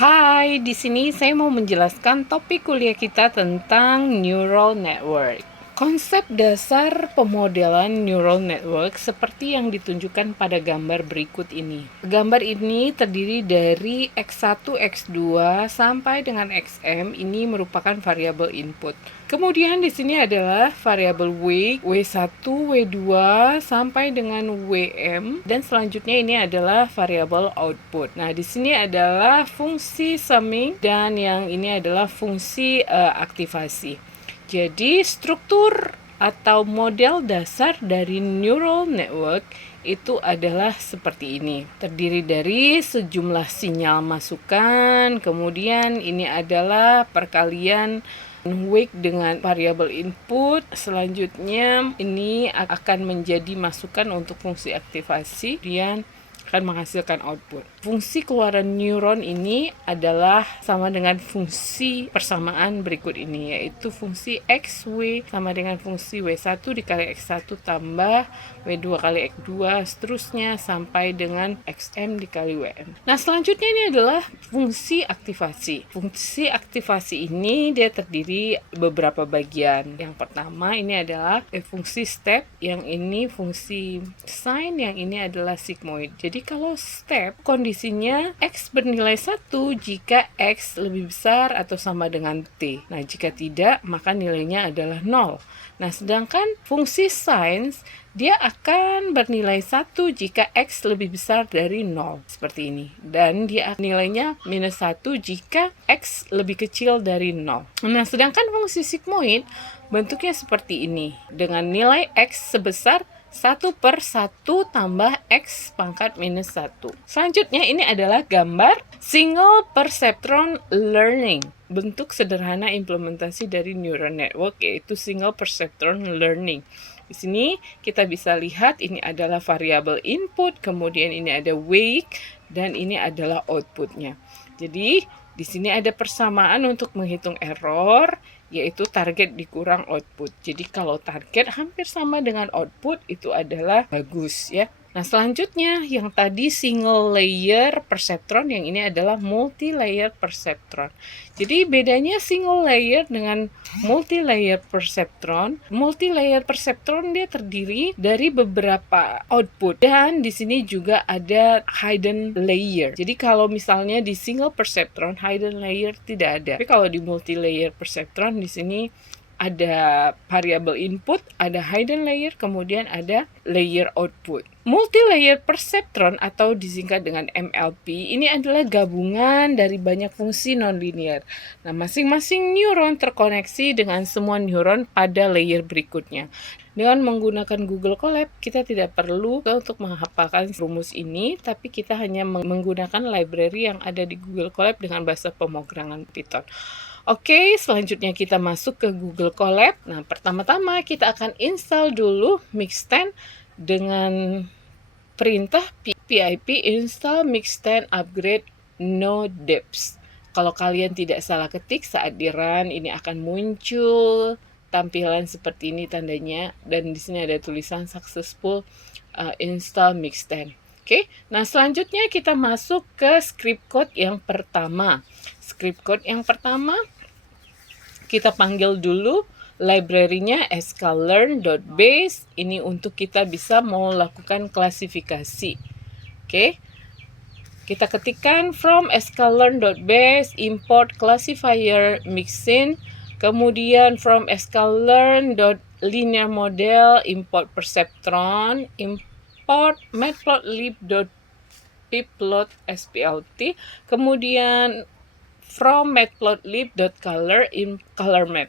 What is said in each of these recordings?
Hai, di sini saya mau menjelaskan topik kuliah kita tentang neural network. Konsep dasar pemodelan neural network seperti yang ditunjukkan pada gambar berikut ini. Gambar ini terdiri dari X1, X2 sampai dengan XM. Ini merupakan variabel input. Kemudian di sini adalah variabel weight, W1, W2 sampai dengan WM, dan selanjutnya ini adalah variabel output. Nah, di sini adalah fungsi summing dan yang ini adalah fungsi aktivasi. Jadi struktur atau model dasar dari neural network itu adalah seperti ini. Terdiri dari sejumlah sinyal masukan, kemudian ini adalah perkalian weight dengan variabel input. Selanjutnya ini akan menjadi masukan untuk fungsi aktivasi, kemudian akan menghasilkan output. Fungsi keluaran neuron ini adalah sama dengan fungsi persamaan berikut ini, yaitu fungsi XW sama dengan fungsi W1 dikali X1 tambah W2 kali X2 seterusnya sampai dengan XM dikali WM. Nah, selanjutnya ini adalah fungsi aktivasi. Fungsi aktivasi ini dia terdiri beberapa bagian. Yang pertama ini adalah fungsi step, yang ini fungsi sign, yang ini adalah sigmoid. Jadi kalau step kondisinya X bernilai 1 jika X lebih besar atau sama dengan T. Nah, jika tidak maka nilainya adalah 0. Nah, sedangkan fungsi signs dia akan bernilai 1 jika X lebih besar dari 0. Seperti ini. Dan dia nilainya minus 1 jika X lebih kecil dari 0. Nah, sedangkan fungsi sigmoid bentuknya seperti ini. Dengan nilai X sebesar 1/1 tambah X pangkat minus 1. Selanjutnya ini adalah gambar single perceptron learning. Bentuk sederhana implementasi dari neural network yaitu single perceptron learning. Di sini kita bisa lihat ini adalah variabel input, kemudian ini ada weight, dan ini adalah outputnya. Jadi di sini ada persamaan untuk menghitung error, yaitu target dikurang output. Jadi kalau target hampir sama dengan output itu adalah bagus ya. Nah, selanjutnya yang tadi single layer perceptron, yang ini adalah multi layer perceptron. Jadi bedanya single layer dengan multi layer perceptron dia terdiri dari beberapa output, dan di sini juga ada hidden layer. Jadi kalau misalnya di single perceptron hidden layer tidak ada. Tapi kalau di multi layer perceptron di sini ada variabel input, ada hidden layer, kemudian ada layer output. Multi-layer perceptron atau disingkat dengan MLP ini adalah gabungan dari banyak fungsi nonlinear. Nah, masing-masing neuron terkoneksi dengan semua neuron pada layer berikutnya. Dengan menggunakan Google Colab, kita tidak perlu untuk menghafalkan rumus ini, tapi kita hanya menggunakan library yang ada di Google Colab dengan bahasa pemrograman Python. Oke, selanjutnya kita masuk ke Google Colab. Nah, pertama-tama kita akan install dulu Mix10 dengan perintah pip install Mix10 upgrade no deps. Kalau kalian tidak salah ketik saat di run, ini akan muncul tampilan seperti ini tandanya, dan di sini ada tulisan successful install Mix10. Oke, nah selanjutnya kita masuk ke script code yang pertama. Script code yang pertama kita panggil dulu library-nya sklearn.base. Ini untuk kita bisa mau lakukan klasifikasi. Oke. Kita ketikkan from sklearn.base import classifier mixin, kemudian from sklearn.linear model import perceptron, import matplotlib.pyplot kemudian from matplotlib.color in color map.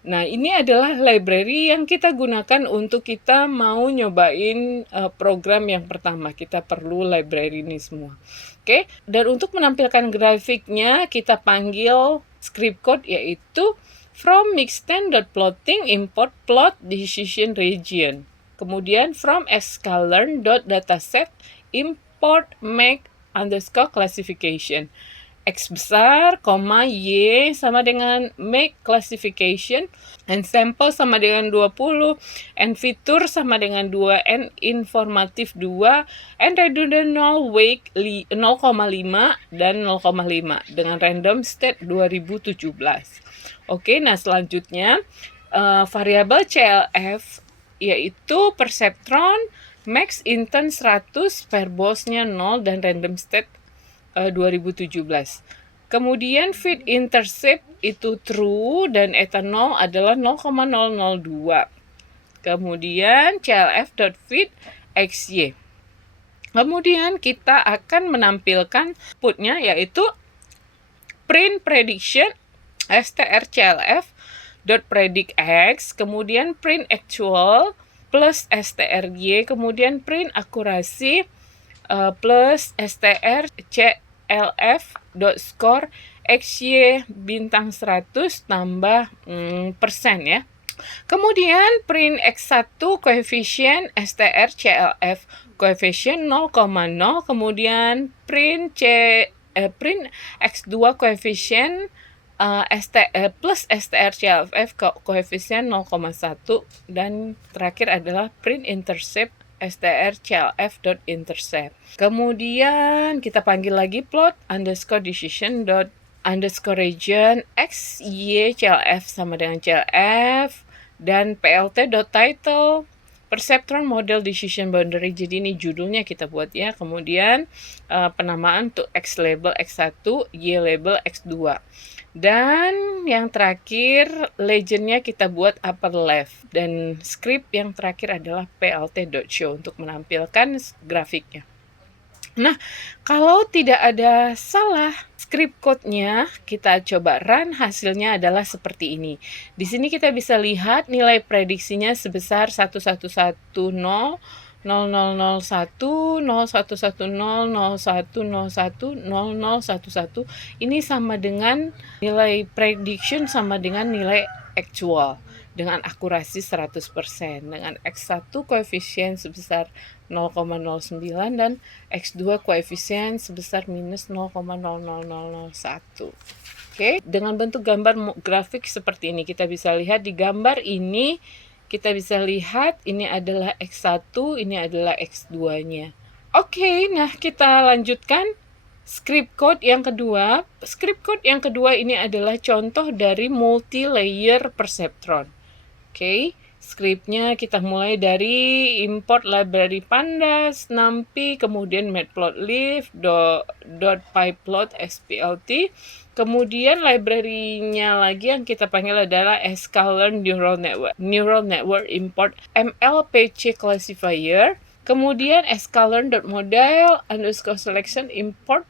Nah, ini adalah library yang kita gunakan untuk kita mau nyobain program yang pertama. Kita perlu library ini semua. Oke, dan untuk menampilkan grafiknya kita panggil script code yaitu from mix10.plotting import plot decision region. Kemudian from sklearn.dataset import make_classification. X besar, Y sama dengan make classification, and sample sama dengan 20, and fitur sama dengan 2, and informatif 2, and redundant 0, weight 0,5 dan 0,5 dengan random state 2017. Oke, nah selanjutnya variabel CLF yaitu perceptron, max intent 100, verbose-nya 0 dan random state 2017. Kemudian feed intercept itu true dan ethanol adalah 0,002. Kemudian clf.feed xy. Kemudian kita akan menampilkan outputnya yaitu print prediction strclf dot predict x, kemudian print actual plus stry, kemudian print akurasi plus str clf dot score xy bintang 100 tambah persen ya. Kemudian print x1 koefisien str clf koefisien 0,0, kemudian print x2 koefisien plus str clf koefisien 0,1, dan terakhir adalah print intercept strclf.intercept. Kemudian kita panggil lagi plot underscore decision dot underscore region x y clf sama dengan clf, dan plt.title perceptron model decision boundary. Jadi ini judulnya kita buat ya. Kemudian penamaan untuk x label x1, y label x2. Dan yang terakhir legendnya kita buat upper left, dan script yang terakhir adalah plt.show untuk menampilkan grafiknya. Nah, kalau tidak ada salah script code-nya, kita coba run, hasilnya adalah seperti ini. Di sini kita bisa lihat nilai prediksinya sebesar 1110, 0001, 0110, 0101, 0011. Ini sama dengan nilai prediction sama dengan nilai actual dengan akurasi 100%, dengan X1 koefisien sebesar 0,09 dan X2 koefisien sebesar minus 0,00001. Oke, dengan bentuk gambar grafik seperti ini kita bisa lihat di gambar ini. Kita bisa lihat ini adalah X1, ini adalah X2-nya. Oke, nah kita lanjutkan script code yang kedua. Script code yang kedua ini adalah contoh dari multi-layer perceptron. Oke, scriptnya kita mulai dari import library pandas, numpy, kemudian matplotlib, .pyplot, splt. Kemudian library-nya lagi yang kita panggil adalah sklearn neural network import mlpc classifier. Kemudian sklearn.model underscore selection import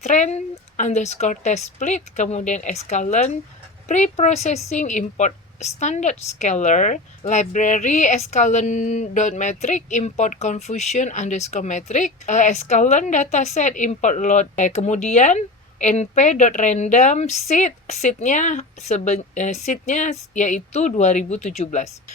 trend underscore test split. Kemudian sklearn pre-processing import standard scalar. Library sklearn.metric import confusion underscore metric. Sklearn dataset import load. Kemudian np.random seednya yaitu 2017.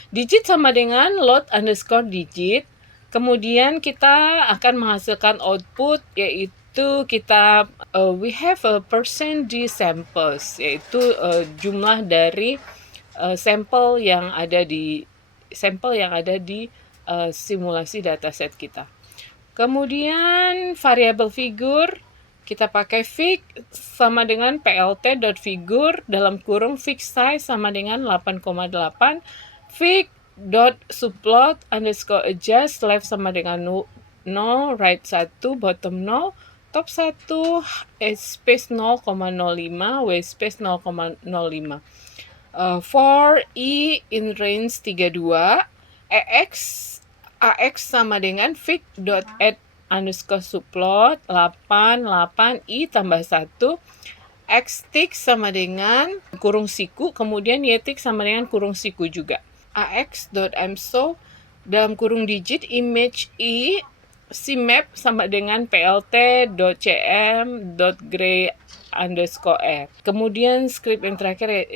Digit sama dengan load underscore digit. Kemudian kita akan menghasilkan output yaitu kita we have a percent d samples, yaitu jumlah dari sampel yang ada di simulasi dataset kita. Kemudian variabel figur kita pakai fig sama dengan plt.figure dalam kurung fig size sama dengan 8,8, fig.subplot underscore adjust left sama dengan 0, right 1, bottom 0, top 1, space 0,05, w space 0,05. For i in range 32, ax sama dengan fig.add underscore subplot 8 i tambah 1, x tick sama dengan kurung siku, kemudian y tick sama dengan kurung siku juga. ax.amso dalam kurung digit image i cmap sama dengan plt.cm.gray underscore r. Kemudian script yang terakhir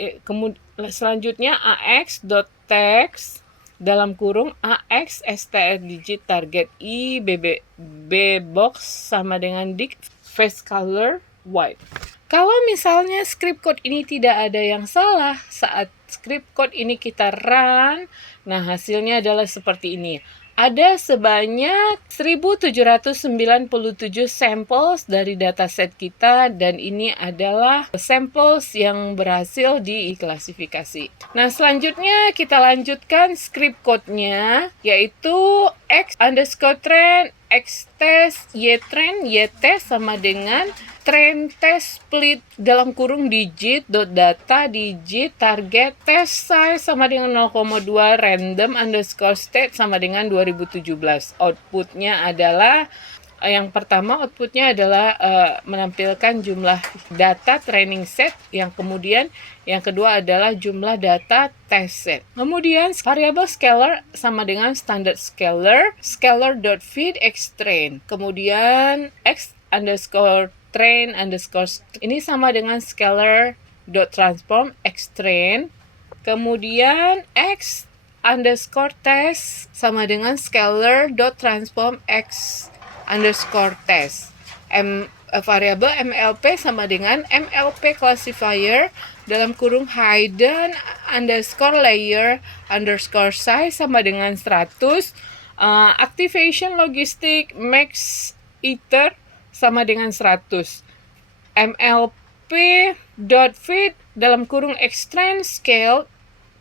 selanjutnya ax.text dalam kurung ax str digit target i bb box sama dengan dict face color white. Kalau misalnya script code ini tidak ada yang salah saat script code ini kita run, nah hasilnya adalah seperti ini. Ada sebanyak 1797 samples dari dataset kita dan ini adalah samples yang berhasil diklasifikasi. Nah, selanjutnya kita lanjutkan script code-nya yaitu x_trend x-test y-trend y-test sama dengan trend test split dalam kurung digit dot data digit target test size sama dengan 0,2 random underscore state sama dengan 2017. Outputnya adalah yang pertama outputnya adalah menampilkan jumlah data training set, yang kemudian yang kedua adalah jumlah data test set. Kemudian variabel scalar sama dengan standard scalar, scalar.feed xtrain. Kemudian x underscore train underscore ini sama dengan scalar.transform xtrain. Kemudian x underscore test sama dengan scalar.transform x underscore test. Variabel MLP sama dengan MLP classifier dalam kurung hidden underscore layer underscore size sama dengan 100. Activation logistic max iter sama dengan 100. MLP.feed dalam kurung xtrain scale,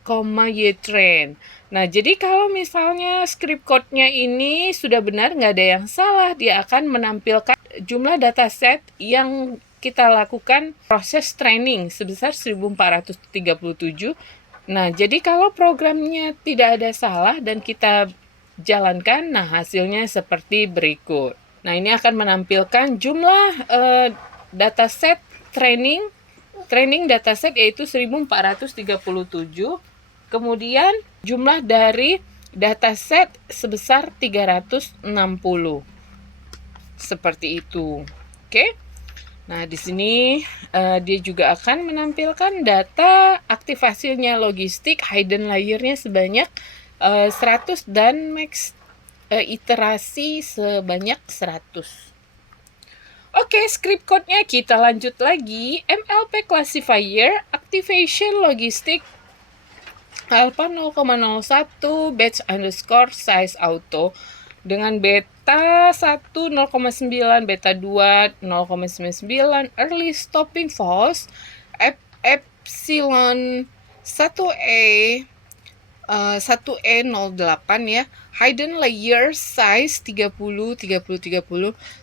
y-train. Nah, jadi kalau misalnya script code-nya ini sudah benar, nggak ada yang salah, dia akan menampilkan jumlah dataset yang kita lakukan proses training sebesar 1437. Nah, jadi kalau programnya tidak ada salah dan kita jalankan, nah hasilnya seperti berikut. Nah, ini akan menampilkan jumlah dataset training dataset yaitu 1437. Kemudian jumlah dari dataset sebesar 360. Seperti itu. Oke. Nah, di sini dia juga akan menampilkan data aktivasinya logistik, hidden layer-nya sebanyak 100 dan max iterasi sebanyak 100. Oke, script code-nya kita lanjut lagi. MLP classifier, activation logistic, alpha 0,01, batch underscore size auto, dengan beta 1 0,9, beta 2 0,99, early stopping false, epsilon 1E 1E08 ya, hidden layer size 30,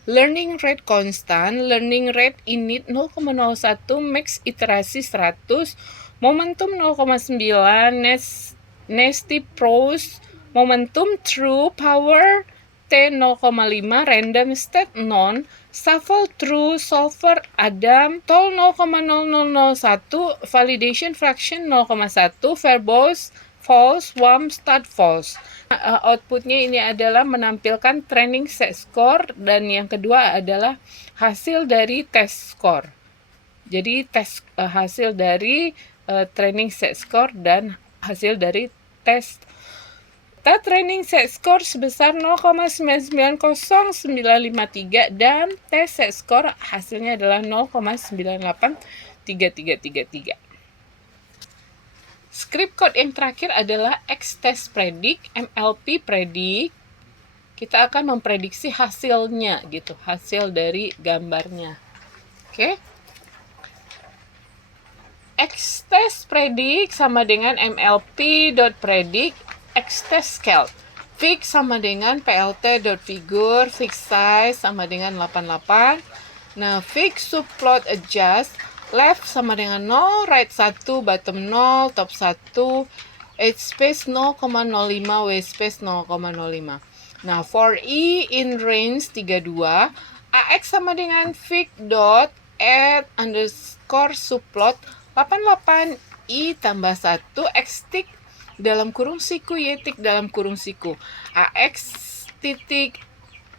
learning rate constant, learning rate init 0,01, max iterasi 100, momentum 0,9, nesty pros, momentum true, power T 0,5, random state non, shuffle true, solver Adam, tol 0,0001, validation fraction 0,1, verbose false, WAM start false. Outputnya ini adalah menampilkan training set score dan yang kedua adalah hasil dari test score. Jadi hasil dari training set score dan hasil dari test. Training set score sebesar 0,990953 dan test set score hasilnya adalah 0,983333. Script code yang terakhir adalah x-test predict, MLP predict. Kita akan memprediksi hasilnya gitu, hasil dari gambarnya. Oke. X-test predict sama dengan MLP.predict, x-test scale. Fix sama dengan plt.figure, fix size sama dengan 88. Nah, fix subplot adjust, left sama dengan 0, right 1, bottom 0, top 1, edge space 0,05, weight space 0,05. Nah, for E in range 32, AX sama dengan fix dot add underscore subplot 88 I tambah 1 X tick dalam kurung siku Y tick dalam kurung siku AX titik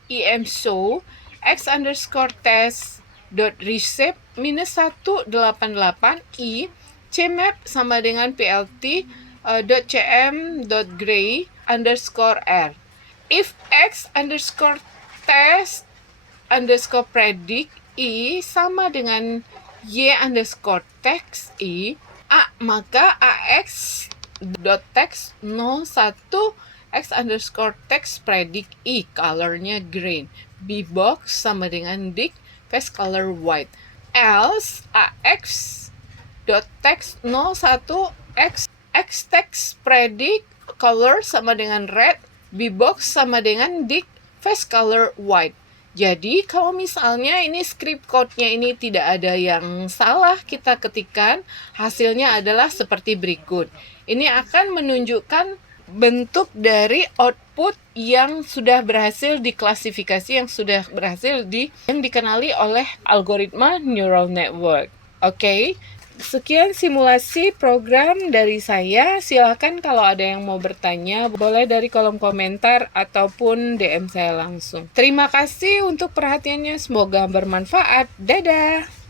IM show X underscore test dot reshape minus 188 I cmap sama dengan plt dot cm dot gray underscore r. If X underscore test underscore predict I sama dengan y underscore text i, maka ax dot text 01 x underscore text predict i, colornya green. bbox sama dengan dict face color white. Else ax dot text 01 x text predict color sama dengan red, bbox sama dengan dict face color white. Jadi kalau misalnya ini script code-nya ini tidak ada yang salah kita ketikkan, hasilnya adalah seperti berikut. Ini akan menunjukkan bentuk dari output yang sudah berhasil diklasifikasi, yang sudah berhasil yang dikenali oleh algoritma neural network. Oke. Sekian simulasi program dari saya. Silakan kalau ada yang mau bertanya, boleh dari kolom komentar ataupun DM saya langsung. Terima kasih untuk perhatiannya. Semoga bermanfaat. Dadah!